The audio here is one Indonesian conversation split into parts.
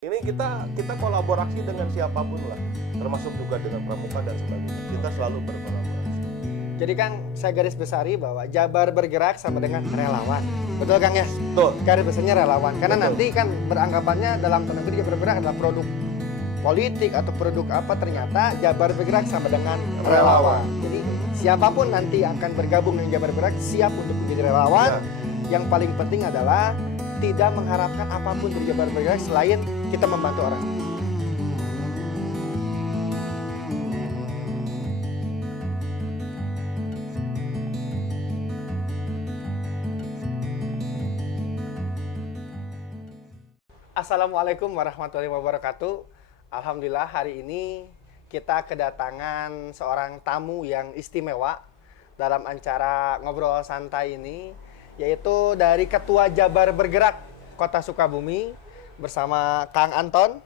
Ini kita kolaborasi dengan siapapun lah, termasuk juga dengan pramuka dan sebagainya. Kita selalu berkolaborasi. Jadi Kang, saya garis besari bahwa Jabar bergerak sama dengan relawan. Betul Kang ya? Betul. Garis besarnya relawan. Karena Betul. nanti kan beranggapannya dalam tanda kutip Jabar bergerak adalah produk politik atau produk apa, ternyata Jabar bergerak sama dengan relawan. Jadi siapapun nanti akan bergabung dengan Jabar bergerak siap untuk menjadi relawan. Yang paling penting adalah tidak mengharapkan apapun dari Jabar bergerak selain kita membantu orang. Assalamualaikum warahmatullahi wabarakatuh. Alhamdulillah hari ini kita kedatangan seorang tamu yang istimewa dalam acara ngobrol santai ini, yaitu dari Ketua Jabar Bergerak Kota Sukabumi bersama Kang Anton.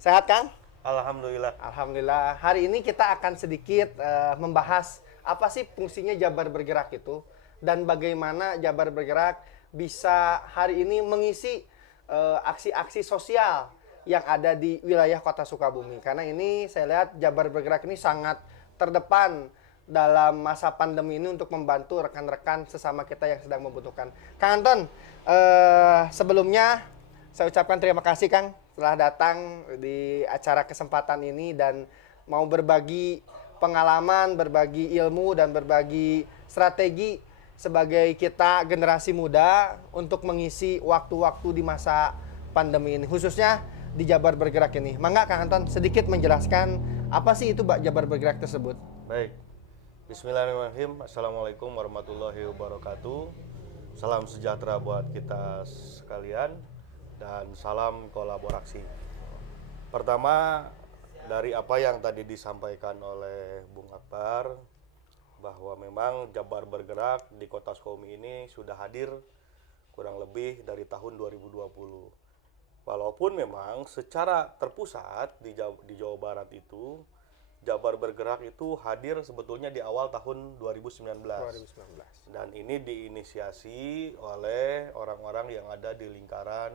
Sehat Kang? Alhamdulillah. Alhamdulillah. Hari ini kita akan sedikit membahas apa sih fungsinya Jabar Bergerak itu dan bagaimana Jabar Bergerak bisa hari ini mengisi aksi-aksi sosial yang ada di wilayah Kota Sukabumi. Karena ini saya lihat Jabar Bergerak ini sangat terdepan dalam masa pandemi ini untuk membantu rekan-rekan sesama kita yang sedang membutuhkan. Kang Anton, sebelumnya saya ucapkan terima kasih Kang telah datang di acara kesempatan ini dan mau berbagi pengalaman, berbagi ilmu, dan berbagi strategi sebagai kita generasi muda untuk mengisi waktu-waktu di masa pandemi ini, khususnya di Jabar Bergerak ini. Mangga Kang Anton sedikit menjelaskan apa sih itu Jabar Bergerak tersebut. Baik. Bismillahirrahmanirrahim. Assalamualaikum warahmatullahi wabarakatuh. Salam sejahtera buat kita sekalian dan salam kolaborasi. Pertama, dari apa yang tadi disampaikan oleh Bung Akbar, bahwa memang Jabar Bergerak di Kota Sukabumi ini sudah hadir kurang lebih dari tahun 2020. Walaupun memang secara terpusat di Jawa Barat itu Jabar Bergerak itu hadir sebetulnya di awal tahun 2019. Dan ini diinisiasi oleh orang-orang yang ada di lingkaran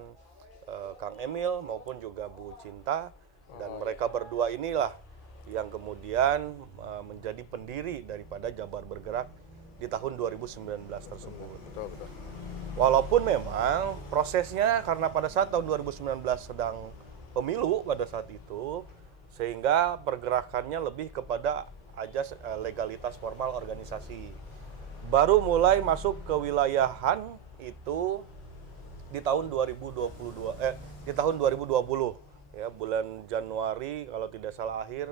Kang Emil maupun juga Bu Cinta, dan mereka berdua inilah yang kemudian menjadi pendiri daripada Jabar Bergerak di tahun 2019 tersebut. Betul. Walaupun memang prosesnya karena pada saat tahun 2019 sedang pemilu pada saat itu, sehingga pergerakannya lebih kepada ajas legalitas formal organisasi. Baru mulai masuk ke wilayahan itu di tahun 2020 ya, bulan Januari kalau tidak salah akhir,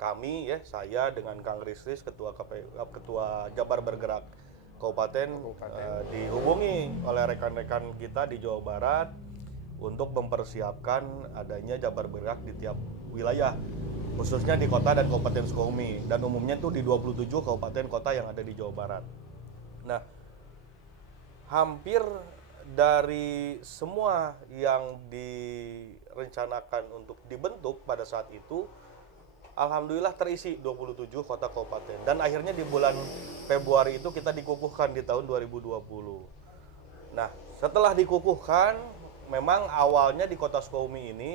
kami ya, saya dengan Kang Risris ketua Jabar Bergerak Kabupaten dihubungi oleh rekan-rekan kita di Jawa Barat untuk mempersiapkan adanya Jabar Bergerak di tiap wilayah, khususnya di kota dan Kabupaten Sukabumi, dan umumnya itu di 27 kabupaten kota yang ada di Jawa Barat. Nah, hampir dari semua yang direncanakan untuk dibentuk pada saat itu, alhamdulillah terisi 27 kota kabupaten, dan akhirnya di bulan Februari itu kita dikukuhkan di tahun 2020. Nah, setelah dikukuhkan, memang awalnya di Kota Sukabumi ini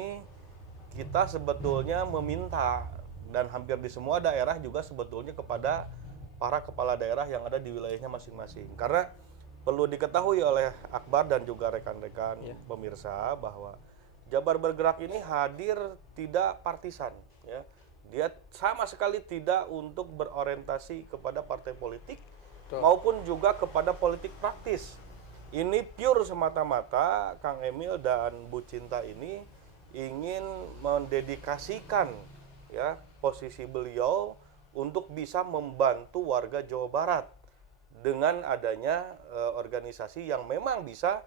kita sebetulnya meminta, dan hampir di semua daerah juga sebetulnya, kepada para kepala daerah yang ada di wilayahnya masing-masing. Karena perlu diketahui oleh Akbar dan juga rekan-rekan pemirsa bahwa Jabar Bergerak ini hadir tidak partisan, ya. Dia sama sekali tidak untuk berorientasi kepada partai politik maupun juga kepada politik praktis. Ini pure semata-mata Kang Emil dan Bu Cinta ini ingin mendedikasikan ya posisi beliau untuk bisa membantu warga Jawa Barat dengan adanya organisasi yang memang bisa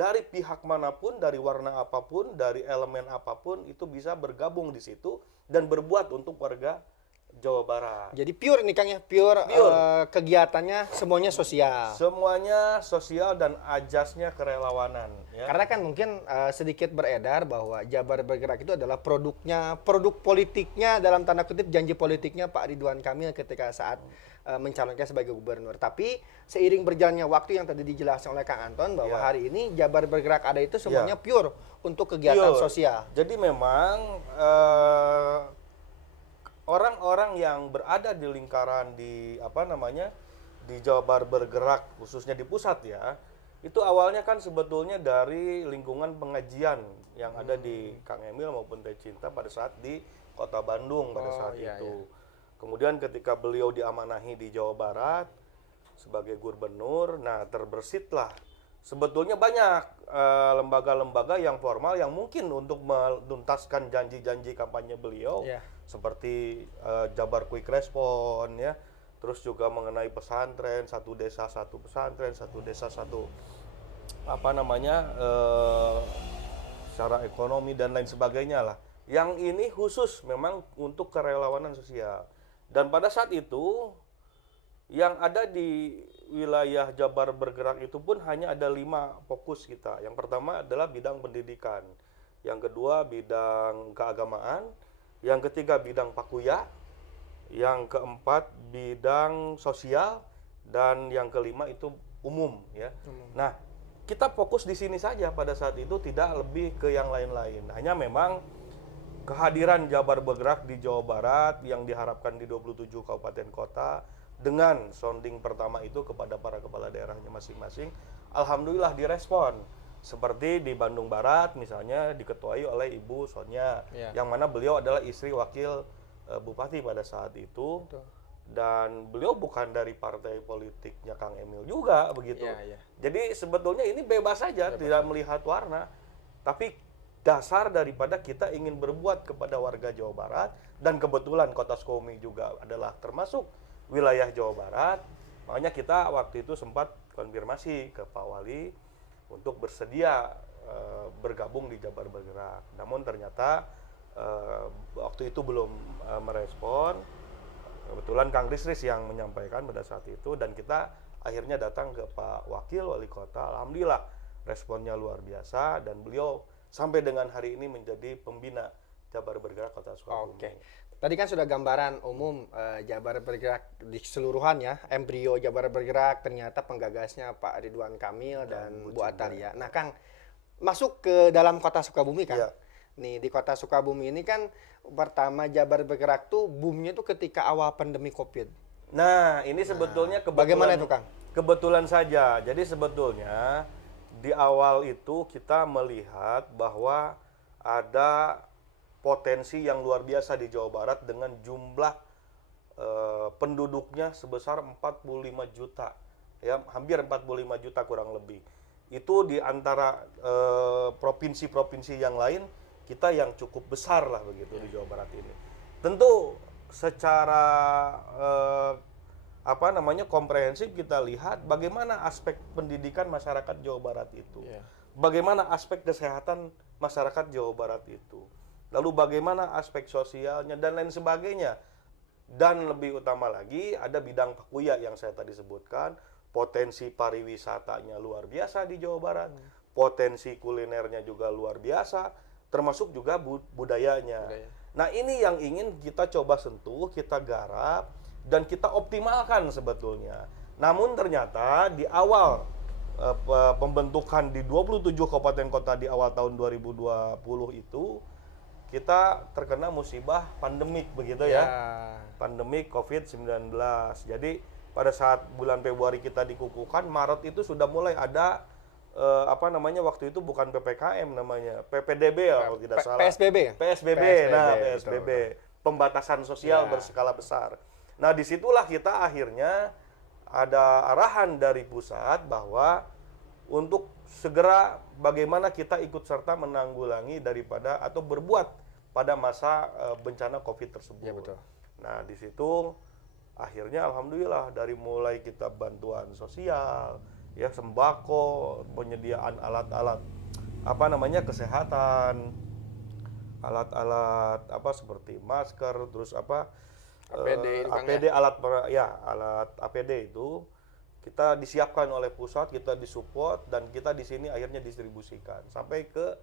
dari pihak manapun, dari warna apapun, dari elemen apapun, itu bisa bergabung di situ dan berbuat untuk warga Jawa Barat. Jadi pure nih Kang ya, pure, Pure. kegiatannya semuanya sosial. Semuanya sosial dan ajasnya kerelawanan. Ya. Karena kan mungkin sedikit beredar bahwa Jabar Bergerak itu adalah produk politiknya dalam tanda kutip janji politiknya Pak Ridwan Kamil ketika saat mencalonkan sebagai gubernur. Tapi seiring berjalannya waktu yang tadi dijelaskan oleh Kang Anton bahwa hari ini Jabar Bergerak ada itu semuanya pure untuk kegiatan Pure. sosial. Jadi memang orang-orang yang berada di lingkaran di di Jabar Bergerak khususnya di pusat ya, itu awalnya kan sebetulnya dari lingkungan pengajian yang ada di Kang Emil maupun Teh Cinta pada saat di Kota Bandung pada saat itu. Kemudian ketika beliau diamanahi di Jawa Barat sebagai gubernur, nah terbersitlah sebetulnya banyak lembaga-lembaga yang formal yang mungkin untuk menuntaskan janji-janji kampanye beliau seperti Jabar Quick Response ya, terus juga mengenai pesantren, satu desa satu pesantren, satu desa satu secara ekonomi dan lain sebagainya lah. Yang ini khusus memang untuk kerelawanan sosial. Dan pada saat itu yang ada di wilayah Jabar Bergerak itu pun hanya ada 5 fokus kita. Yang pertama adalah bidang pendidikan, yang kedua bidang keagamaan, yang ketiga bidang pakuya, yang keempat bidang sosial, dan yang kelima itu umum ya. Nah, kita fokus di sini saja pada saat itu, tidak lebih ke yang lain-lain. Hanya memang kehadiran Jabar Bergerak di Jawa Barat yang diharapkan di 27 kabupaten kota dengan sounding pertama itu kepada para kepala daerahnya masing-masing, alhamdulillah direspon. Seperti di Bandung Barat misalnya diketuai oleh Ibu Sonia, yang mana beliau adalah istri wakil bupati pada saat itu. Dan beliau bukan dari partai politiknya Kang Emil juga begitu. Jadi sebetulnya ini bebas saja, tidak melihat warna. Tapi dasar daripada kita ingin berbuat kepada warga Jawa Barat, dan kebetulan Kota Sukabumi juga adalah termasuk wilayah Jawa Barat, makanya kita waktu itu sempat konfirmasi ke Pak Wali untuk bersedia bergabung di Jabar Bergerak. Namun ternyata waktu itu belum merespon. Kebetulan Kang Risris yang menyampaikan pada saat itu, dan kita akhirnya datang ke Pak Wakil Wali Kota. Alhamdulillah responnya luar biasa, dan beliau sampai dengan hari ini menjadi pembina Jabar Bergerak Kota Sukabumi. Tadi kan sudah gambaran umum Jabar Bergerak di keseluruhan ya, embrio Jabar Bergerak, ternyata penggagasnya Pak Ridwan Kamil dan Bu Atalia. Nah Kang, masuk ke dalam Kota Sukabumi kan? Nih di Kota Sukabumi ini kan pertama Jabar Bergerak tuh boomnya tuh ketika awal pandemi COVID. Nah ini sebetulnya bagaimana itu Kang? Kebetulan saja. Jadi sebetulnya di awal itu kita melihat bahwa ada potensi yang luar biasa di Jawa Barat dengan jumlah penduduknya sebesar 45 juta, ya hampir 45 juta kurang lebih. Itu di antara provinsi-provinsi yang lain kita yang cukup besar lah begitu di Jawa Barat ini. Tentu secara komprehensif kita lihat bagaimana aspek pendidikan masyarakat Jawa Barat itu, bagaimana aspek kesehatan masyarakat Jawa Barat itu, lalu bagaimana aspek sosialnya dan lain sebagainya. Dan lebih utama lagi ada bidang pakuya yang saya tadi sebutkan, potensi pariwisatanya luar biasa di Jawa Barat, potensi kulinernya juga luar biasa, termasuk juga budayanya. Nah ini yang ingin kita coba sentuh, kita garap, dan kita optimalkan sebetulnya. Namun ternyata di awal pembentukan di 27 kabupaten kota di awal tahun 2020 itu, kita terkena musibah pandemik begitu ya. Pandemik COVID-19. Jadi pada saat bulan Februari kita dikukuhkan, Maret itu sudah mulai ada waktu itu bukan PPKM namanya, PPDB ya kalau tidak salah. PSBB. PSBB. Nah, PSBB. Pembatasan sosial berskala besar. Nah, disitulah kita akhirnya ada arahan dari pusat bahwa untuk segera bagaimana kita ikut serta menanggulangi daripada atau berbuat pada masa bencana COVID tersebut. Ya, betul. Nah, di situ akhirnya alhamdulillah dari mulai kita bantuan sosial, ya sembako, penyediaan alat-alat kesehatan, alat-alat seperti masker, terus APD itu, Kang, APD alat APD itu kita disiapkan oleh pusat, kita disupport dan kita di sini akhirnya distribusikan sampai ke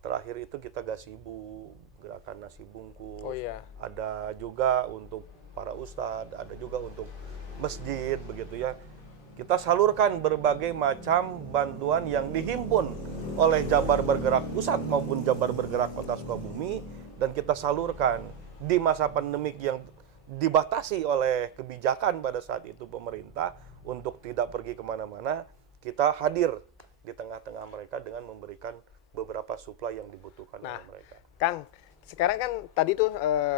terakhir itu kita gasibu, gerakan nasi bungkus. Oh iya. Ada juga untuk para ustadz, ada juga untuk masjid begitu ya. Kita salurkan berbagai macam bantuan yang dihimpun oleh Jabar Bergerak Pusat maupun Jabar Bergerak Kota Sukabumi dan kita salurkan di masa pandemik yang dibatasi oleh kebijakan pada saat itu pemerintah untuk tidak pergi kemana-mana, kita hadir di tengah-tengah mereka dengan memberikan beberapa suplai yang dibutuhkan oleh mereka. Kang, sekarang kan tadi tuh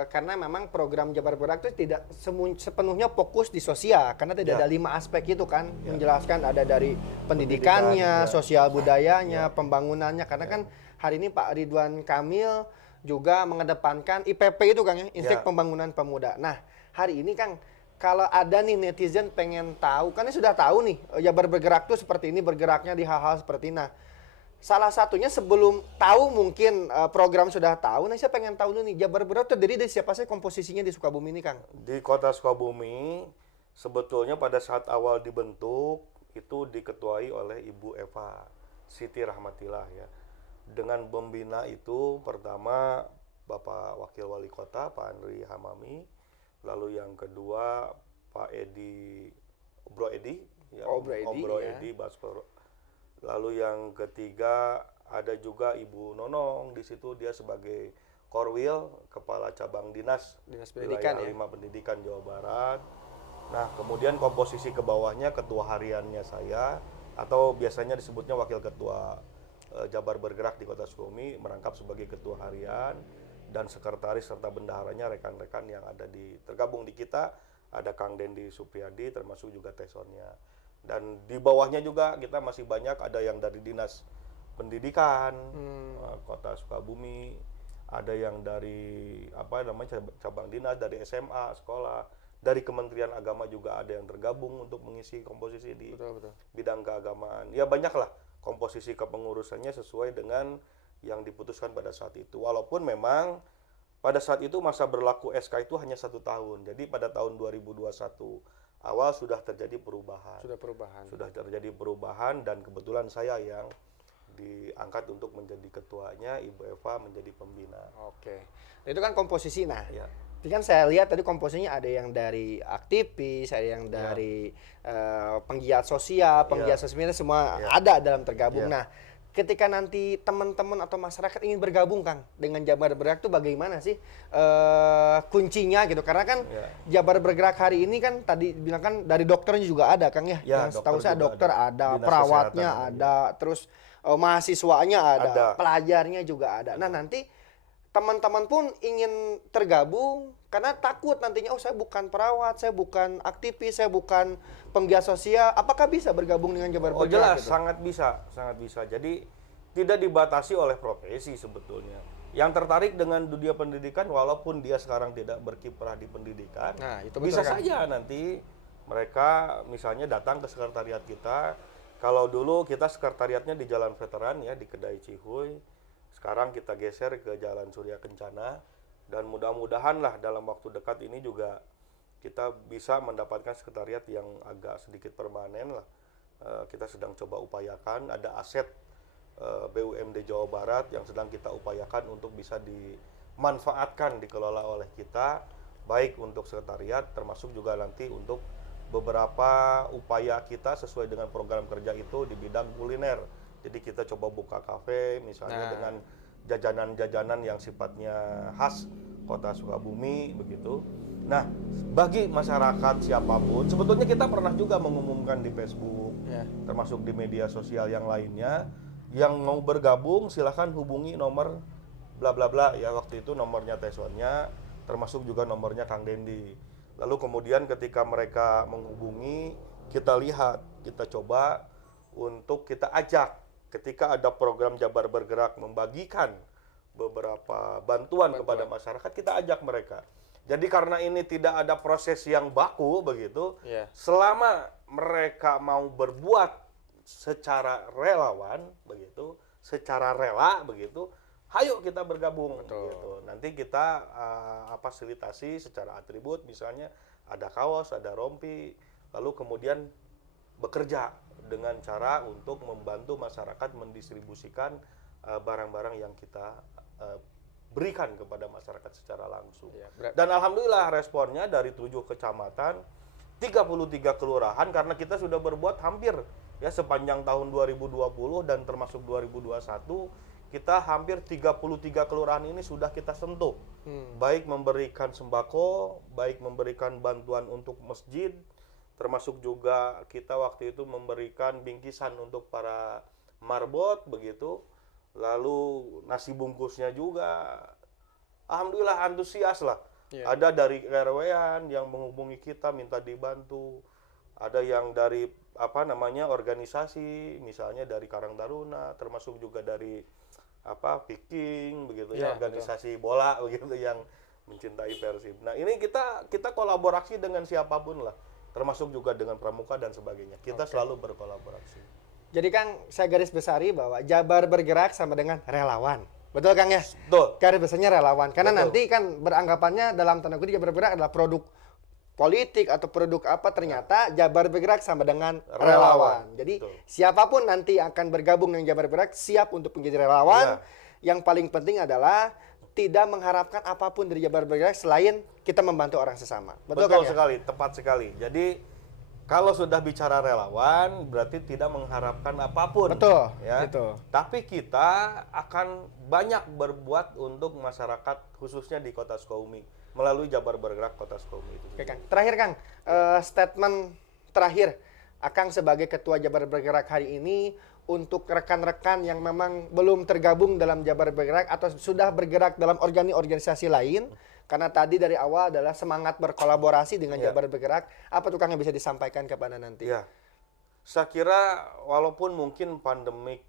karena memang program Jabar Bergerak itu tidak sepenuhnya fokus di sosial karena tidak ada 5 aspek itu kan menjelaskan ada dari pendidikannya, sosial budayanya, pembangunannya karena kan hari ini Pak Ridwan Kamil juga mengedepankan IPP itu Kang ya, Instek Pembangunan Pemuda. Nah, hari ini Kang kalau ada nih netizen pengen tahu, kan sudah tahu nih Jabar Bergerak tuh seperti ini bergeraknya di hal-hal seperti ini. Nah, salah satunya sebelum tahu mungkin program sudah tahu, nah saya pengen tahu dulu nih Jabar Bergerak terdiri dari siapa sih komposisinya di Sukabumi ini Kang? Di Kota Sukabumi sebetulnya pada saat awal dibentuk itu diketuai oleh Ibu Eva Siti Rahmatillah ya. Dengan pembina itu pertama Bapak Wakil Wali Kota Pak Andri Hamami, lalu yang kedua Pak Edi Bro Edi ya, Bro Edi Baskoro. Lalu yang ketiga ada juga Ibu Nonong, di situ dia sebagai Korwil, Kepala Cabang Dinas Pendidikan Wilayah 5 Pendidikan Jawa Barat. Nah, kemudian komposisi ke bawahnya ketua hariannya saya, atau biasanya disebutnya Wakil Ketua Jabar Bergerak di Kota Sukabumi, merangkap sebagai ketua harian, dan sekretaris serta bendaharanya rekan-rekan yang ada tergabung di kita, ada Kang Dendi Supriyadi, termasuk juga Tesonnya. Dan di bawahnya juga kita masih banyak, ada yang dari Dinas Pendidikan Kota Sukabumi, ada yang dari cabang dinas, dari SMA, sekolah, dari Kementerian Agama juga ada yang tergabung untuk mengisi komposisi di bidang keagamaan. Ya banyaklah komposisi kepengurusannya sesuai dengan yang diputuskan pada saat itu. Walaupun memang pada saat itu masa berlaku SK itu hanya 1 tahun. Jadi pada tahun 2021 awal sudah terjadi perubahan. Sudah terjadi perubahan dan kebetulan saya yang diangkat untuk menjadi ketuanya, Ibu Eva menjadi pembina. Oke. Nah, itu kan komposisi. Nah, itu kan saya lihat tadi komposisinya ada yang dari aktivis, ada yang dari penggiat sosial, penggiat sosial semua ada dalam tergabung. Nah, ketika nanti teman-teman atau masyarakat ingin bergabung Kang dengan Jabar Bergerak itu bagaimana sih kuncinya gitu? Karena kan Jabar Bergerak hari ini kan tadi bilang kan dari dokternya juga ada Kang ya. Yang setahu saya dokter ada, perawatnya ada, terus mahasiswanya ada, pelajarnya juga ada. Nah, nanti teman-teman pun ingin tergabung karena takut nantinya saya bukan perawat, saya bukan aktivis, saya bukan penggiat sosial, apakah bisa bergabung dengan Jabar Bergerak? Jelas, gitu? sangat bisa. Jadi tidak dibatasi oleh profesi sebetulnya. Yang tertarik dengan dunia pendidikan walaupun dia sekarang tidak berkiprah di pendidikan, itu bisa saja nanti mereka misalnya datang ke sekretariat kita. Kalau dulu kita sekretariatnya di Jalan Veteran ya, di Kedai Cihuy. Sekarang kita geser ke Jalan Surya Kencana, dan mudah-mudahan lah dalam waktu dekat ini juga kita bisa mendapatkan sekretariat yang agak sedikit permanen lah. Kita sedang coba upayakan, ada aset BUMD Jawa Barat yang sedang kita upayakan untuk bisa dimanfaatkan, dikelola oleh kita, baik untuk sekretariat termasuk juga nanti untuk beberapa upaya kita sesuai dengan program kerja itu di bidang kuliner. Jadi kita coba buka kafe misalnya dengan jajanan-jajanan yang sifatnya khas Kota Sukabumi begitu. Nah, bagi masyarakat siapapun, sebetulnya kita pernah juga mengumumkan di Facebook, termasuk di media sosial yang lainnya, yang mau bergabung silahkan hubungi nomor bla bla bla ya, waktu itu nomornya Tesonnya, termasuk juga nomornya Kang Dendi. Lalu kemudian ketika mereka menghubungi, kita lihat, kita coba untuk kita ajak. Ketika ada program Jabar Bergerak membagikan beberapa bantuan kepada masyarakat, kita ajak mereka. Jadi karena ini tidak ada proses yang baku begitu, selama mereka mau berbuat secara relawan begitu, secara rela begitu, Hayo kita bergabung. Betul. Gitu. Nanti kita fasilitasi secara atribut, misalnya ada kaos, ada rompi, lalu kemudian bekerja dengan cara untuk membantu masyarakat mendistribusikan barang-barang yang kita berikan kepada masyarakat secara langsung. Ya, Dan alhamdulillah responnya dari 7 kecamatan, 33 kelurahan, karena kita sudah berbuat hampir ya sepanjang tahun 2020 dan termasuk 2021, kita hampir 33 kelurahan ini sudah kita sentuh. Baik memberikan sembako, baik memberikan bantuan untuk masjid, termasuk juga kita waktu itu memberikan bingkisan untuk para marbot begitu. Lalu nasi bungkusnya juga. Alhamdulillah antusias lah. Iya. Ada dari RW-an yang menghubungi kita minta dibantu. Ada yang dari organisasi, misalnya dari Karang Taruna, termasuk juga dari Viking begitu ya, Iya, organisasi bola begitu yang mencintai Persib. Nah, ini kita kolaborasi dengan siapapun lah, termasuk juga dengan Pramuka dan sebagainya. Kita selalu berkolaborasi. Jadi Kang, saya garis besari bahwa Jabar bergerak sama dengan relawan. Betul Kang ya? Betul. Garis besarnya relawan. Karena Betul. nanti kan beranggapannya dalam tanda kutip Jabar bergerak adalah produk politik atau produk apa, ternyata Jabar bergerak sama dengan relawan. Jadi Betul. siapapun nanti yang akan bergabung dengan Jabar bergerak siap untuk menjadi relawan. Yang paling penting adalah tidak mengharapkan apapun dari Jabar bergerak selain kita membantu orang sesama. Betul Kang ya? Sekali, tepat sekali. Jadi kalau sudah bicara relawan, berarti tidak mengharapkan apapun. Betul, Ya. itu. Tapi kita akan banyak berbuat untuk masyarakat, khususnya di Kota Sukabumi, melalui Jabar Bergerak Kota Sukabumi itu. Oke Kang. Terakhir Kang, statement terakhir Akang sebagai Ketua Jabar Bergerak hari ini untuk rekan-rekan yang memang belum tergabung dalam Jabar Bergerak atau sudah bergerak dalam organisasi lain. Karena tadi dari awal adalah semangat berkolaborasi dengan Jabar Bergerak. Apa tuh Kang yang bisa disampaikan kepada nanti? Ya, saya kira walaupun mungkin pandemik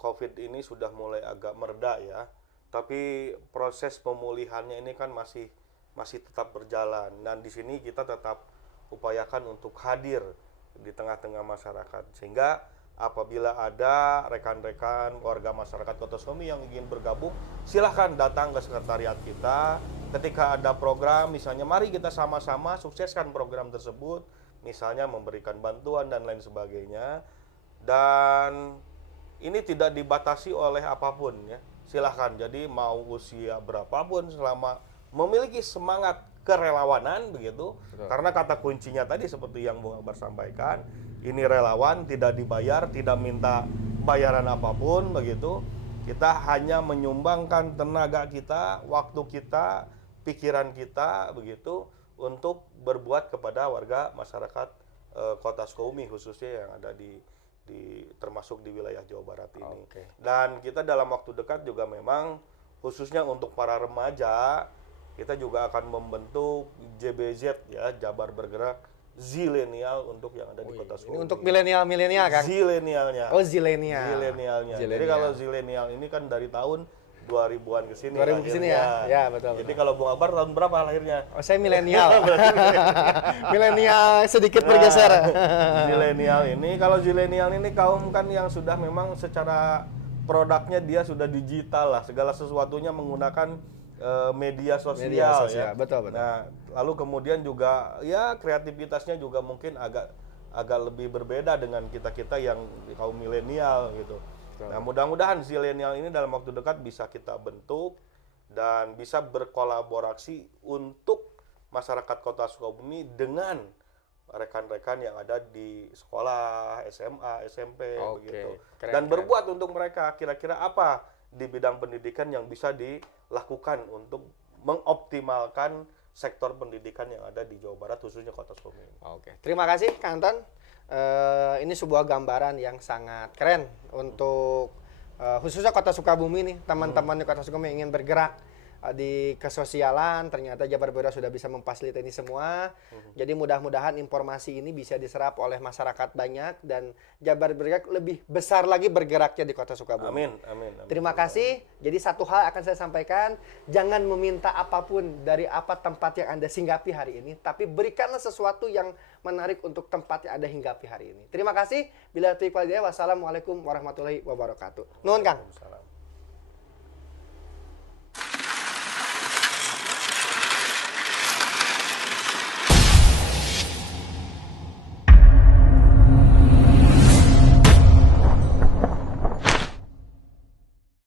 COVID ini sudah mulai agak mereda ya, tapi proses pemulihannya ini kan masih tetap berjalan. Dan di sini kita tetap upayakan untuk hadir di tengah-tengah masyarakat, sehingga apabila ada rekan-rekan warga masyarakat Kota Sukabumi yang ingin bergabung, silahkan datang ke sekretariat kita. Ketika ada program, misalnya mari kita sama-sama sukseskan program tersebut, misalnya memberikan bantuan dan lain sebagainya. Dan ini tidak dibatasi oleh apapun ya, silahkan. Jadi mau usia berapapun selama memiliki semangat kerelawanan begitu. Betul. Karena kata kuncinya tadi seperti yang Bung Akbar sampaikan, ini relawan, tidak dibayar, tidak minta bayaran apapun begitu. Kita hanya menyumbangkan tenaga kita, waktu kita, pikiran kita begitu untuk berbuat kepada warga masyarakat Kota Sukabumi khususnya yang ada di termasuk di wilayah Jawa Barat ini. Oke. Dan kita dalam waktu dekat juga memang khususnya untuk para remaja, kita juga akan membentuk JBZ ya, Jabar Bergerak Zilenial untuk yang ada di Kota Sukabumi. Ini untuk milenial Kang? Zilenialnya. Oh, zilenial. Zilenialnya. Jadi kalau zilenial ini kan dari tahun 2000-an ke sini. 2000 ke sini ya? Ya, betul. Jadi kalau Bung Akbar tahun berapa lahirnya? Oh, saya milenial. Milenial sedikit bergeser. Zilenial ini, kalau zilenial ini kaum kan yang sudah memang secara produknya dia sudah digital lah, segala sesuatunya menggunakan media sosial, ya. Betul. Nah, lalu kemudian juga ya kreativitasnya juga mungkin agak lebih berbeda dengan kita yang kaum milenial gitu. Nah, mudah-mudahan zilenial ini dalam waktu dekat bisa kita bentuk dan bisa berkolaborasi untuk masyarakat Kota Sukabumi dengan rekan-rekan yang ada di sekolah, SMA, SMP begitu. Dan berbuat untuk mereka kira-kira apa di bidang pendidikan yang bisa dilakukan untuk mengoptimalkan sektor pendidikan yang ada di Jawa Barat khususnya Kota Sukabumi. Oke. Terima kasih Kang Anton. Ini sebuah gambaran yang sangat keren untuk khususnya Kota Sukabumi nih, teman-teman di Kota Sukabumi yang ingin bergerak di kesosialan, ternyata Jabar Bergerak sudah bisa memfasilitasi ini semua. Jadi mudah-mudahan informasi ini bisa diserap oleh masyarakat banyak dan Jabar Bergerak lebih besar lagi bergeraknya di Kota Sukabumi. Amin. Terima kasih. Jadi satu hal akan saya sampaikan, jangan meminta apapun dari apa tempat yang Anda singgapi hari ini, tapi berikanlah sesuatu yang menarik untuk tempat yang Anda hinggapi hari ini. Terima kasih. Bila taufiq wal hidayah, wassalamualaikum warahmatullahi wabarakatuh. Nuhun Kang. Waalaikumsalam.